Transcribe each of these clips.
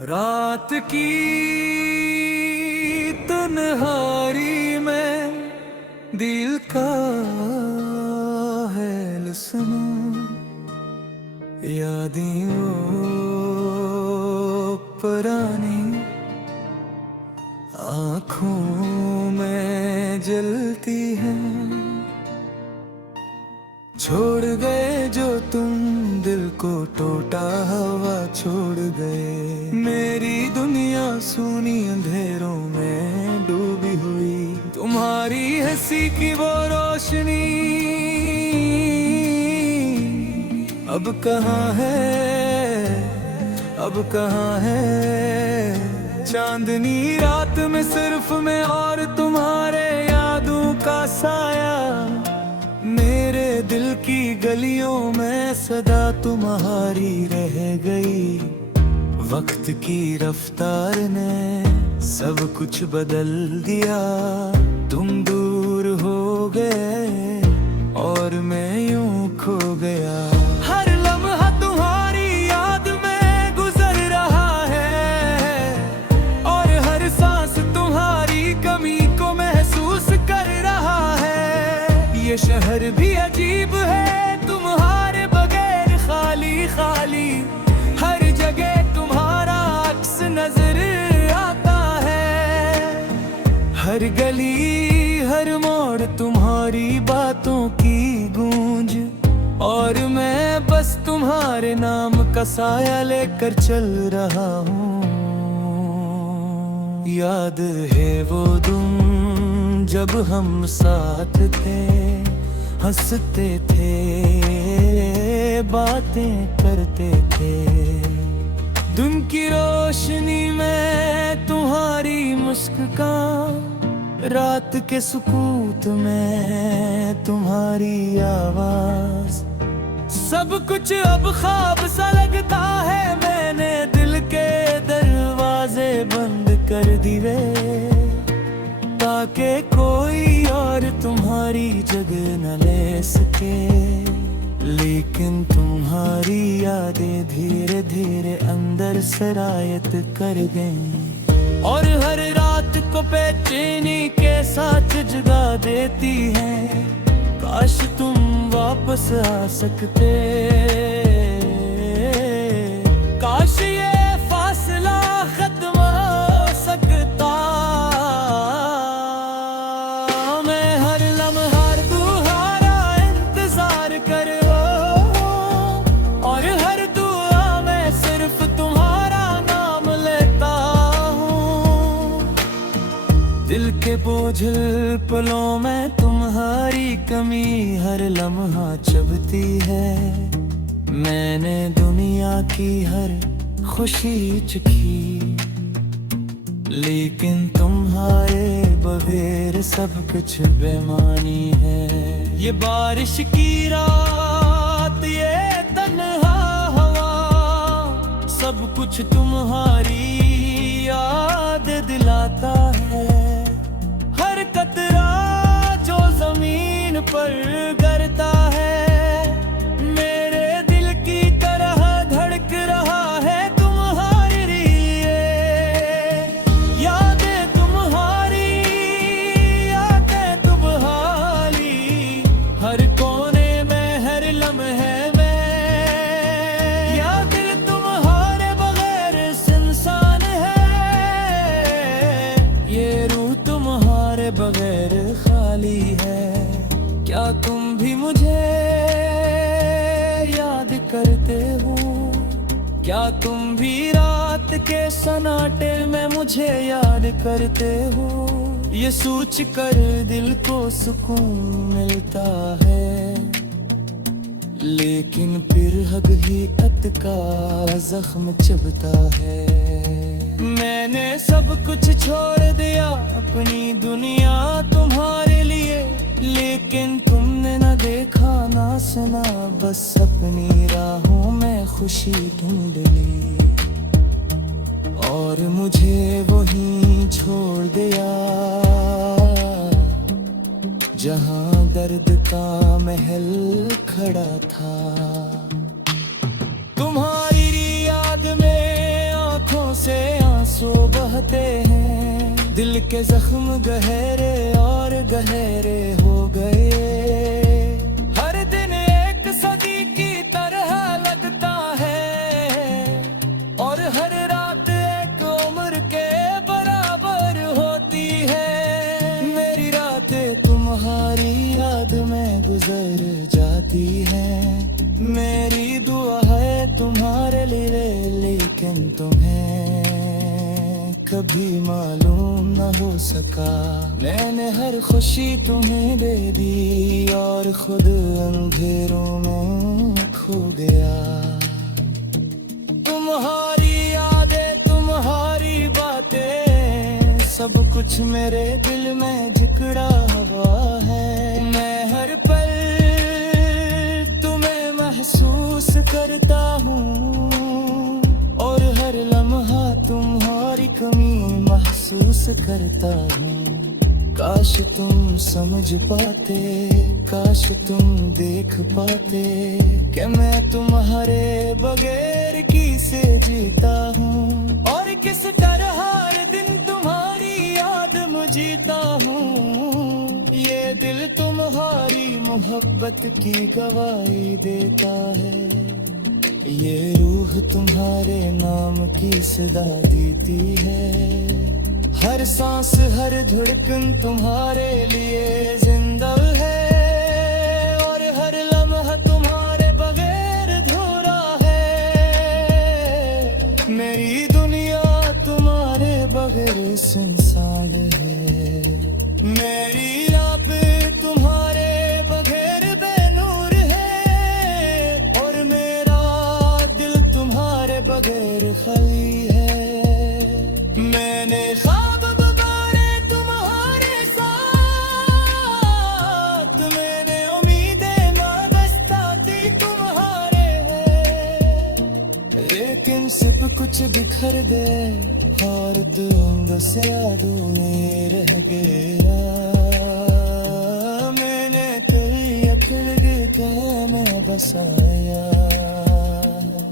रात की तन्हाई में दिल का है सुनो, यादें वो पुरानी आँखों में जलती हैं। छोड़ गए जो तुम दिल को टूटा हवा छोड़ गए। मेरी दुनिया सूनी अंधेरों में डूबी हुई, तुम्हारी हंसी की वो रोशनी अब कहाँ है, अब कहाँ है। चांदनी रात में सिर्फ मैं और तुम्हारे यादों का साया, मेरे दिल की गलियों में सदा तुम्हारी रह गई। वक्त की रफ्तार ने सब कुछ बदल दिया, तुम दूर हो गए और मैं यूं खो गया। हर लम्हा तुम्हारी याद में गुजर रहा है और हर सांस तुम्हारी कमी को महसूस कर रहा है। ये शहर भी अजीब है तुम्हारे बगैर खाली खाली, हर जगह तुम्हारा अक्स नजर आता है। हर गली हर मोड़ तुम्हारी बातों की गूंज, और मैं बस तुम्हारे नाम का साया लेकर चल रहा हूँ। याद है वो दिन जब हम साथ थे, हंसते थे बातें करते थे। दिन की रोशनी में तुम्हारी मुस्कान, रात के सुकूत में तुम्हारी आवाज। सब कुछ अब ख्वाब सा लगता है, मैंने दिल के दरवाजे बंद कर दिए ताकि कोई और तुम्हारी जगह न ले सके। लेकिन तुम्हारी यादें धीरे धीरे अंदर सरायत कर गईं, और हर रात को बेचैनी के साथ जगा देती हैं। काश तुम वापस आ सकते, काश ये फासला खत्म हो सकता। मैं हर लम्हा तुम्हारा इंतजार करो, और हर दुआ में सिर्फ तुम्हारा नाम लेता हूँ। दिल के बोझल पलों में तुम्हारी कमी हर लम्हा चुभती है। मैंने दुनिया की हर खुशी चखी, लेकिन तुम्हारे बगैर सब कुछ बेमानी है। ये बारिश की रात, ये तन्हा हवा, सब कुछ तुम्हारी याद दिलाता है। हर कतरा जो जमीन पर गिरता है, मेरे दिल की तरह धड़क रहा है तुम्हारे लिए। यादें तुम्हारी हर कोने में हर लम्हे में। या दिल तुम्हारे बगैर सुनसान है, ये रूह तुम्हारे बगैर खाली है। क्या तुम भी मुझे याद करते हो? क्या तुम भी रात के सन्नाटे में मुझे याद करते हो? ये सोच कर दिल को सुकून मिलता है, लेकिन फिर हकीकत का जख्म चुभता है। मैंने सब कुछ छोड़ दिया अपनी दुनिया तुम्हारे लिए, लेकिन तुमने न देखा ना सुना, बस अपनी राहों में खुशी ढूंढ ली और मुझे वहीं छोड़ दिया जहां दर्द का महल खड़ा था। तुम्हारी याद में आंखों से चाहते हैं। दिल के जख्म गहरे और गहरे हो गए। हर दिन एक सदी की तरह लगता है और हर रात एक उम्र के बराबर होती है। मेरी रातें तुम्हारी याद में गुजर जाती हैं। मेरी दुआ है तुम्हारे लिए, लेकिन तुम्हें कभी मालूम न हो सका। मैंने हर खुशी तुम्हें दे दी और खुद अंधेरों में खो गया। तुम्हारी यादें, तुम्हारी बातें, सब कुछ मेरे दिल में जिकड़ा हुआ है। मैं हर पल तुम्हें महसूस करता हूँ और हर लम्हा तुम्हारी कमी महसूस करता हूँ। काश तुम समझ पाते, काश तुम देख पाते कि मैं तुम्हारे बगैर किसे जीता हूँ और किस तरह हर दिन तुम्हारी याद में जीता हूँ। ये दिल तुम्हारी मोहब्बत की गवाही देता है। ये रूह तुम्हारे नाम की सदा देती है। हर सांस हर धड़कन तुम्हारे लिए जिंदा है और हर लम्हा तुम्हारे बगैर अधूरा है। मेरी दुनिया तुम्हारे बगैर सुनसान है। मेरी रात तुम्हारे बगैर बेनूर है और मेरा दिल तुम्हारे बगैर खाली है। मैंने ख्वाब गुजारे तुम्हारे साथ, मैंने उम्मीदें वाबस्ता दी तुम्हारे हैं, लेकिन सिर्फ कुछ बिखर गए और तुम से यादों में रह गया। मैंने तेरी अकल के में बसाया,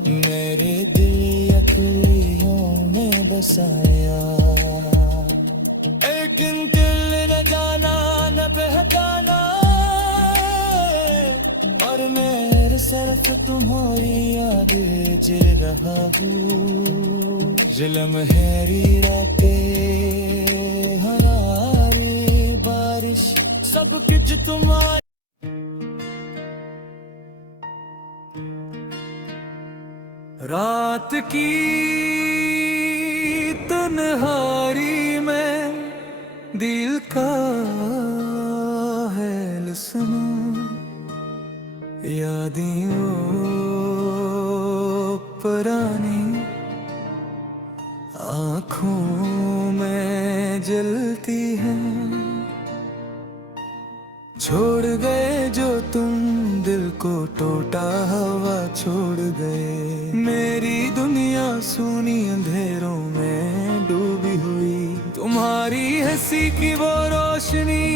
मेरे दिल अकलियों में बसाया। लेकिन दिल न जाना न बहकाना और मेरे सिर्फ तुम्हारी याद जिल रहा हूँ। जुल्म हैरी रातें हरारी बारिश सब कुछ तुम्हारी। रात की तन्हारी में दिल का है सुनो, यादें वो पुरानी आँखों में जलती हैं। छोड़ गए जो तुम दिल को टूटा हवा छोड़ गए। मेरी दुनिया सूनी अंधेरों में डूबी हुई, तुम्हारी हंसी की वो रोशनी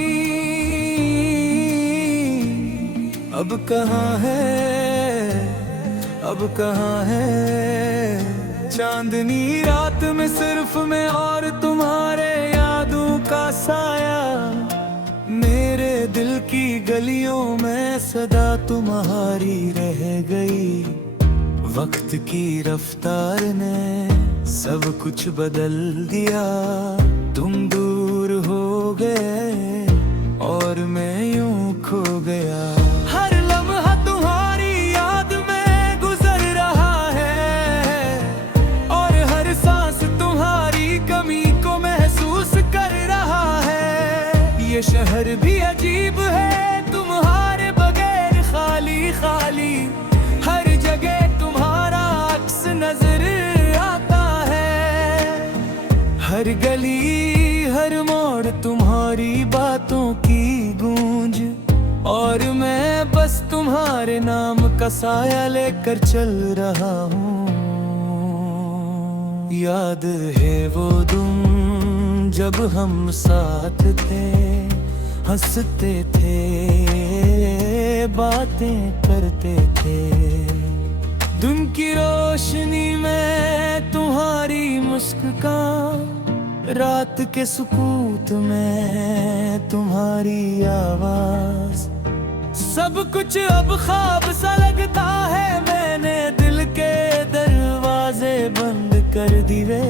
अब कहाँ है, अब कहाँ है। चांदनी रात में सिर्फ मैं और तुम्हारे यादों का साया। मेरे दिल की गलियों में सदा तुम्हारी रह गई। वक्त की रफ्तार ने सब कुछ बदल दिया। तुम दूर हो गए और मैं यूं खो गया। हर लम्हा तुम्हारी याद में गुजर रहा है और हर सांस तुम्हारी कमी को महसूस कर रहा है। ये शहर भी अजीब है तुम्हारे बगैर खाली खाली। हर जगह तुम्हारा अक्स नजर आता है। हर गली हर मोड़ तुम्हारी बातों की गूंज और मैं बस तुम्हारे नाम का साया लेकर चल रहा हूँ। याद है वो दिन जब हम साथ थे, हंसते थे बातें करते थे। दिन की रोशनी में तुम्हारी मुस्कान रात के सुकूत में तुम्हारी आवाज, सब कुछ अब ख्वाब सा लगता है। मैंने दिल के दरवाजे बंद कर दिए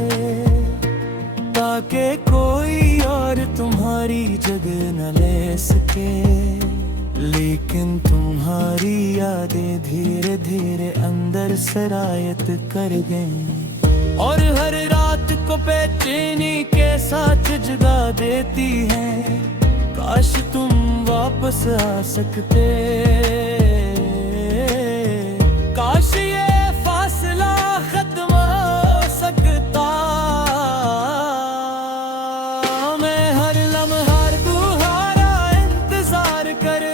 ताकि कोई और तुम्हारी जगह न ले सके, लेकिन तुम्हारी यादें धीरे धीरे अंदर सरायत कर गईं और हर रात को बेचैनी के साथ जगा देती हैं। काश तुम वापस आ सकते, काश ये फासला खत्म हो सकता। मैं हर लम्हा तुम्हारा इंतजार कर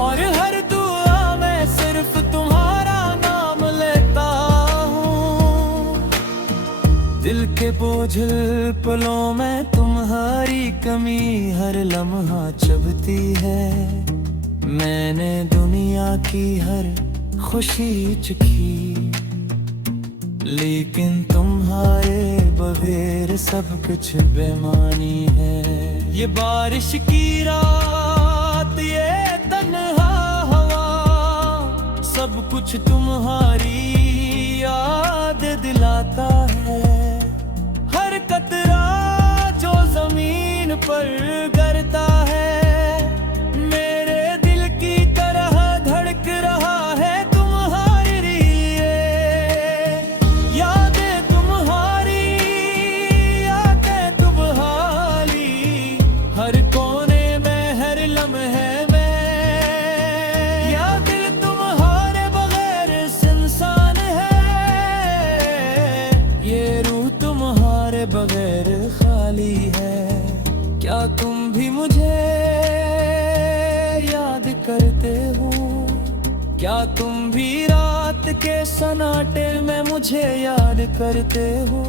और हर दुआ में सिर्फ तुम्हारा नाम लेता हूँ। दिल के बोझल पलों में तुम्हारी कमी हर लम्हा चुभती है। मैंने दुनिया की हर खुशी चखी, लेकिन तुम्हारे बगैर सब कुछ बेमानी है। ये बारिश की रात, ये तन्हा हवा, सब कुछ तुम्हारी याद दिलाता है। हर कतरा जो जमीन पर गिरता है मेरे दिल की तरह धड़क रहा है तुम्हारे लिए। यादें तुम्हारी, यादें तुम्हारी, हर कोने में हर लम्हे में। या दिल तुम्हारे बगैर इंसान है, ये रूह तुम्हारे बगैर खाली है। क्या तुम भी मुझे याद करते हो? क्या तुम भी रात के सन्नाटे में मुझे याद करते हो?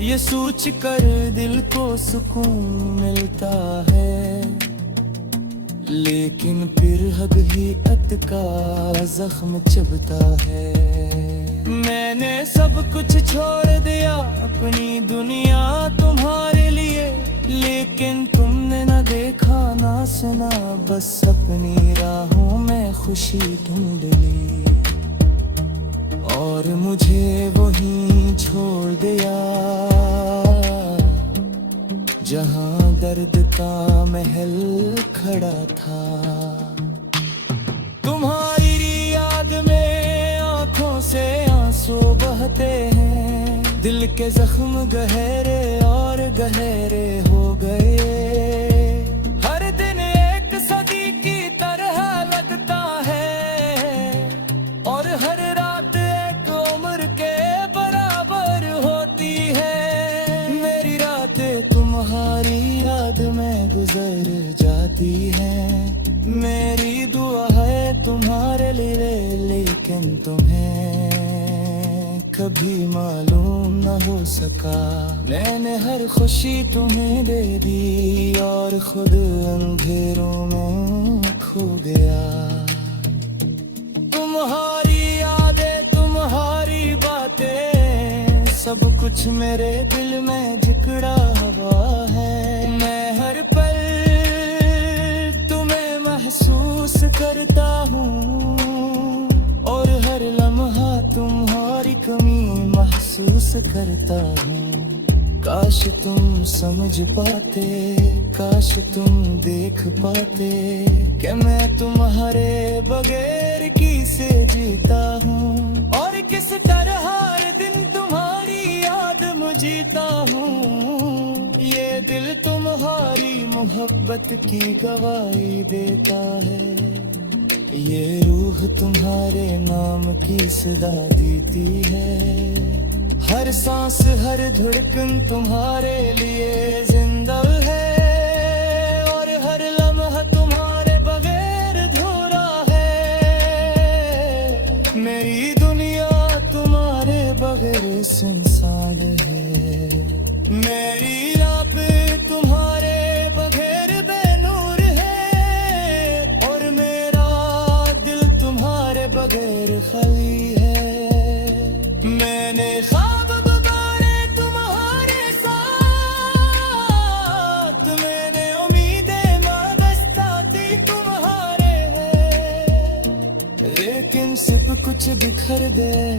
ये सोच कर दिल को सुकून मिलता है, लेकिन फिर हद ही अत का जख्म चुभता है। मैंने सब कुछ छोड़ दिया अपनी दुनिया तुम्हारे लिए, लेकिन तुमने न देखा ना सुना, बस अपनी राहों में खुशी ढूंढ ली और मुझे वहीं छोड़ दिया जहां दर्द का महल खड़ा था। तुम्हारी याद में आंखों से आंसू बहते हैं, दिल के जख्म गहरे और गहरे हो गए। हर दिन एक सदी की तरह लगता है और हर रात एक उम्र के बराबर होती है। मेरी रातें तुम्हारी याद में गुजर जाती हैं। मेरी दुआ है तुम्हारे लिए, लेकिन तुम्हें कभी मालूम न हो सका। मैंने हर खुशी तुम्हें दे दी और खुद अंधेरों में खो गया। तुम्हारी यादें, तुम्हारी बातें, सब कुछ मेरे दिल में जिकड़ा हुआ है। मैं हर पल तुम्हें महसूस करता हूँ और हर लम्हा तुम्हारी कमी महसूस करता हूँ। काश तुम समझ पाते, काश तुम देख पाते कि मैं तुम्हारे बगैर किसे जीता हूँ और किस तरह हर दिन तुम्हारी याद में जीता हूँ। ये दिल तुम्हारी मोहब्बत की गवाही देता है, ये रूह तुम्हारे नाम की सदा देती है। हर सांस हर धड़कन तुम्हारे लिए जिंदा है और हर लम्हा तुम्हारे बगैर अधूरा है। मेरी दुनिया तुम्हारे बगैर सुनसान है, मेरी रात तुम्हारे बगैर बेनूर है और मेरा दिल तुम्हारे बगैर खाली है। मैंने ख्वाब गुजारे तुम्हारे साथ लेकिन सब कुछ बिखर गए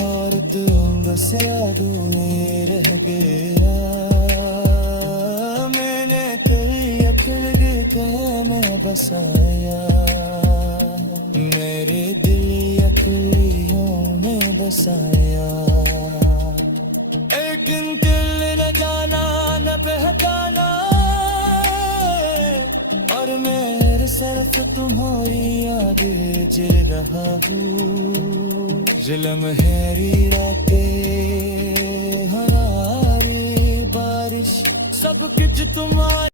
और तुम बस यादों में रह गया। मैंने तेरी अकड़ में बसाया, मेरे दिल अकड़ियों में बसाया। एक दिन दिल न जाना न बहकाना, और मेरे सिर्फ तुम्हारी याद जिल रहा हूँ। जुल्म हैरी रातें हमारी बारिश सब कुछ तुम्हारी।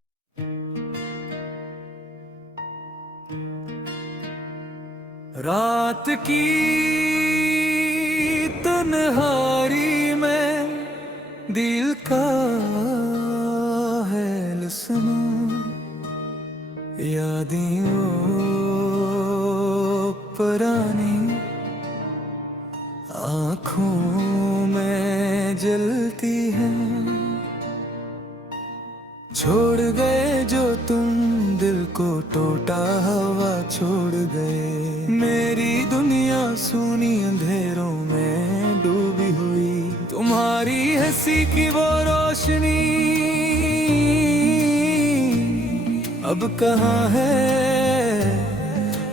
रात की तन्हारी में दिल का है सुनो, यादें वो पुरानी आँखों में जलती हैं। छोड़ गए जो तुम दिल को टूटा हवा छोड़ गए। मेरी दुनिया सूनी अंधेरों में डूबी हुई, तुम्हारी हंसी की वो रोशनी अब कहाँ है,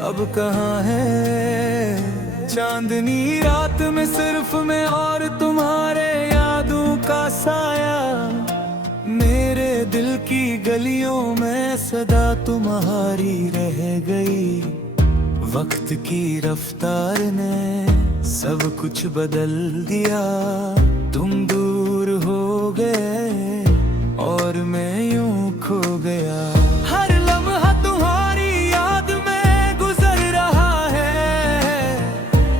अब कहाँ है। चांदनी रात में सिर्फ मैं और तुम्हारे यादों का साया। मेरे दिल की गलियों में सदा तुम्हारी रह गई। वक्त की रफ्तार ने सब कुछ बदल दिया। तुम दूर हो गए और मैं यूं खो गया। हर लम्हा तुम्हारी याद में गुजर रहा है,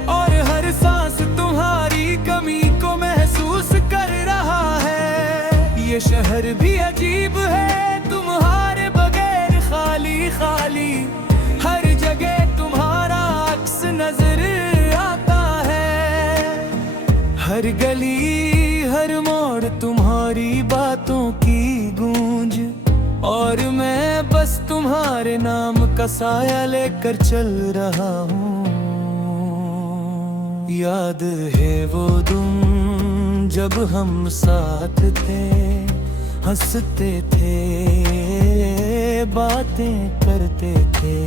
और हर सांस तुम्हारी कमी को महसूस कर रहा है। ये शहर भी अजीब है तुम्हारे बगैर खाली खाली। हर जगह तुम्हारा अक्स नजर आता है। हर गली हर मोड़ तुम्हारी बातों की गूंज, और मैं बस तुम्हारे नाम का साया लेकर चल रहा हूँ। याद है वो दिन जब हम साथ थे, हंसते थे बातें करते थे।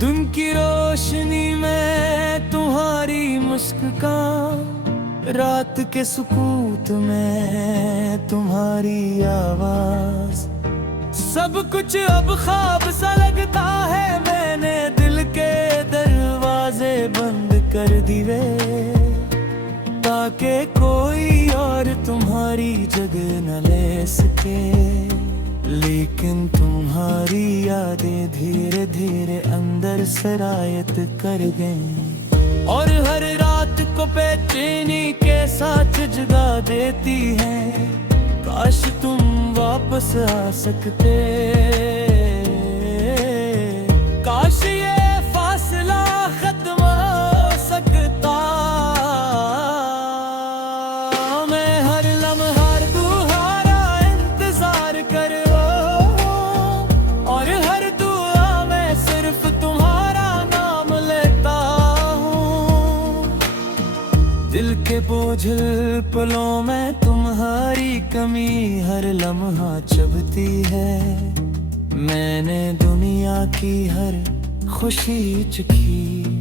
दिन की रोशनी में तुम्हारी मुस्कान, रात के सुकूत में तुम्हारी आवाज। सब कुछ अब ख्वाब सा लगता है। मैंने दिल के दरवाजे बंद कर दिए, ताकि कोई और तुम्हारी जगह न ले सके। लेकिन तुम्हारी यादें धीरे धीरे अंदर सरायत कर गईं, और हर रात को बेचैनी के साथ जगा देती हैं। काश तुम वापस आ सकते, काश ये फासला खत्म हो सकता। मैं हर लम्हा तुम्हारा इंतजार कर, और हर दुआ में सिर्फ तुम्हारा नाम लेता हूँ। दिल के बोझल पलों में तुम्हारी कमी हर लम्हा चुभती है। मैंने दुनिया की हर खुशी चखी,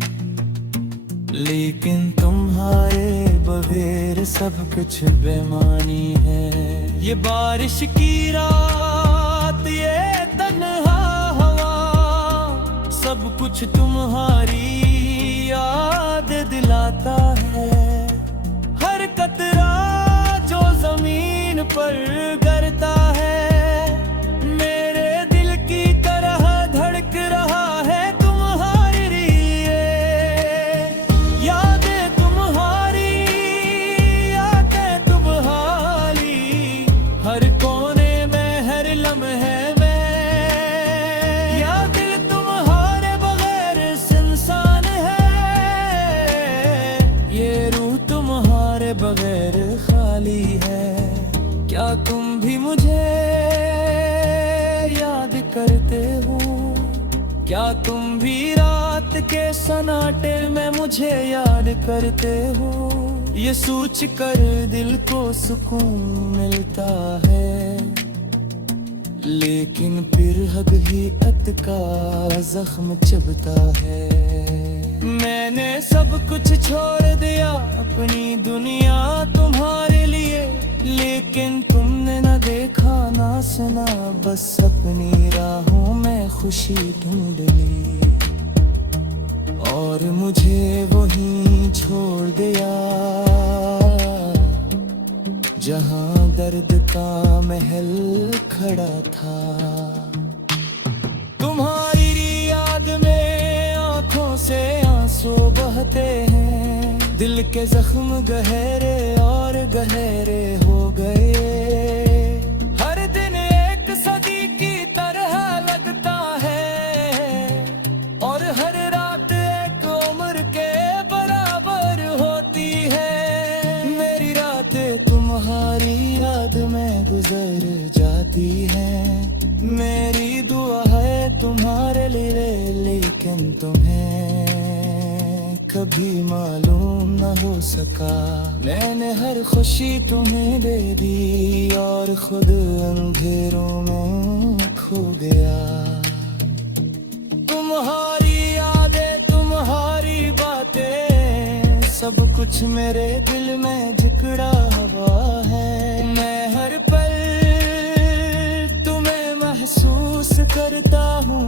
लेकिन तुम्हारे बगैर सब कुछ बेमानी है। ये बारिश की रात, ये तन्हा हवा, सब कुछ तुम्हारी याद दिलाता है। हर कतरा जो जमीन पर गिरता है, मेरे दिल की तरह धड़क रहा है तुम्हारे लिए। यादें तुम्हारी, यादें तुम्हारी, हर कोने में हर लम्हे में। या दिल तुम्हारे बगैर इंसान है, ये रूह तुम्हारे बगैर खाली है। क्या तुम भी मुझे याद करते हो? क्या तुम भी रात के सन्नाटे में मुझे याद करते हो, ये सोच कर दिल को सुकून मिलता है। लेकिन फिर हकीकत का जख्म चुभता है। मैंने सब कुछ छोड़ दिया, अपनी दुनिया तुम्हारे लिए, लेकिन तुमने न देखा ना सुना, बस अपनी राहों में खुशी ढूंढ ली और मुझे वहीं छोड़ दिया जहां दर्द का महल खड़ा था। तुम्हारी याद में आंखों से आंसू बहते हैं, दिल के जख्म गहरे और गहरे हो गए। हर दिन एक सदी की तरह लगता है और हर रात एक उम्र के बराबर होती है। मेरी रातें तुम्हारी याद में गुजर जाती हैं। मेरी दुआ है तुम्हारे लिए, लेकिन तुम्हें कभी मालूम न हो सका। मैंने हर खुशी तुम्हें दे दी और खुद अंधेरों में खो गया। तुम्हारी यादें, तुम्हारी बातें, सब कुछ मेरे दिल में जिकड़ा हुआ है। मैं हर पल तुम्हें महसूस करता हूँ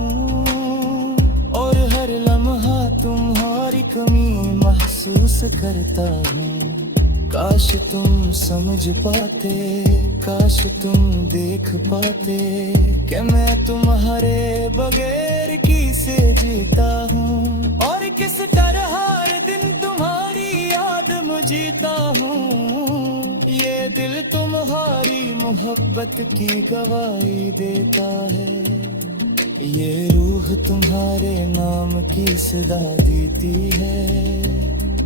और हर लम्हा तुम्हारी कमी महसूस करता हूँ। काश तुम समझ पाते, काश तुम देख पाते कि मैं तुम्हारे बगैर किसे जीता हूँ और किस तरह हर दिन तुम्हारी याद में जीता हूँ। ये दिल तुम्हारी मोहब्बत की गवाही देता है, ये रूह तुम्हारे नाम की सदा देती है।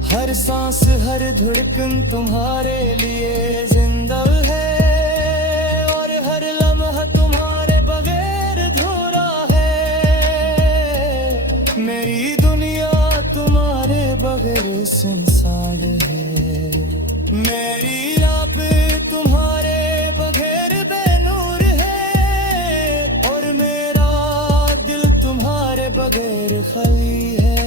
हर सांस हर धड़कन तुम्हारे लिए जिंदा है और हर लम्हा तुम्हारे बगैर अधूरा है। मेरी दुनिया तुम्हारे बगैर सुनसान है, मेरी रात तुम्हारे बगैर बेनूर है और मेरा दिल तुम्हारे बगैर खाली है।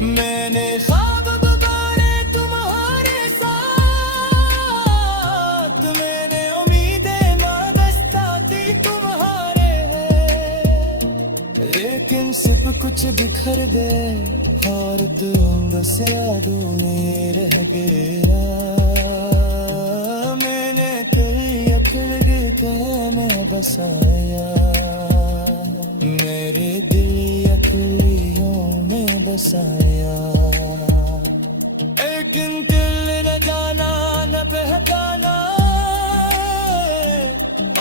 मैंने ख्वाब गुजारे तुम्हारे साथ, मैंने उम्मीदें वाबस्ता थी तुम्हारे हैं, लेकिन सिर्फ कुछ बिखर गए और तुम बस यादों में रह गया। मैंने तेरी अखियों में बसाया, मेरे दिल अखियों में बसाया। लेकिन दिल न जाना न बहकाना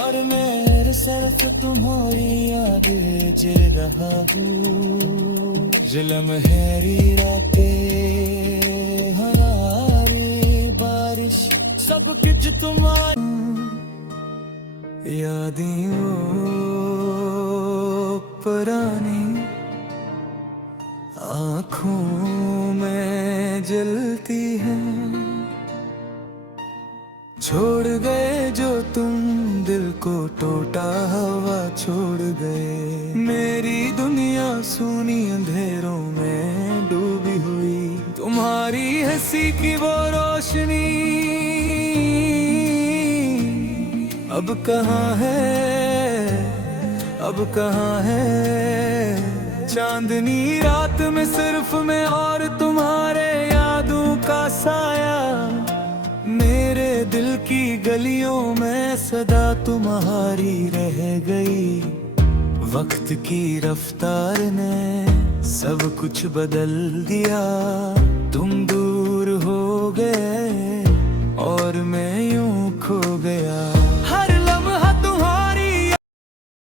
और मैं सिर्फ तुम्हारी आगे जिर रहा हूँ। जुल्म हैरी रातें, हरारी बारिश, सब कुछ तुम्हारी यादें वो पुरानी आँखों में जलती हैं। छोड़ गए जो तुम दिल को टूटा हुआ छोड़ गए। मेरी दुनिया सूनी अंधेरों में डूबी हुई, तुम्हारी हंसी की वो रोशनी अब कहाँ है, अब कहाँ है। चांदनी रात में सिर्फ मैं और तुम्हारे यादों का साया, मेरे दिल की गलियों में सदा तुम्हारी रह गई। वक्त की रफ्तार ने सब कुछ बदल दिया, तुम दूर हो गए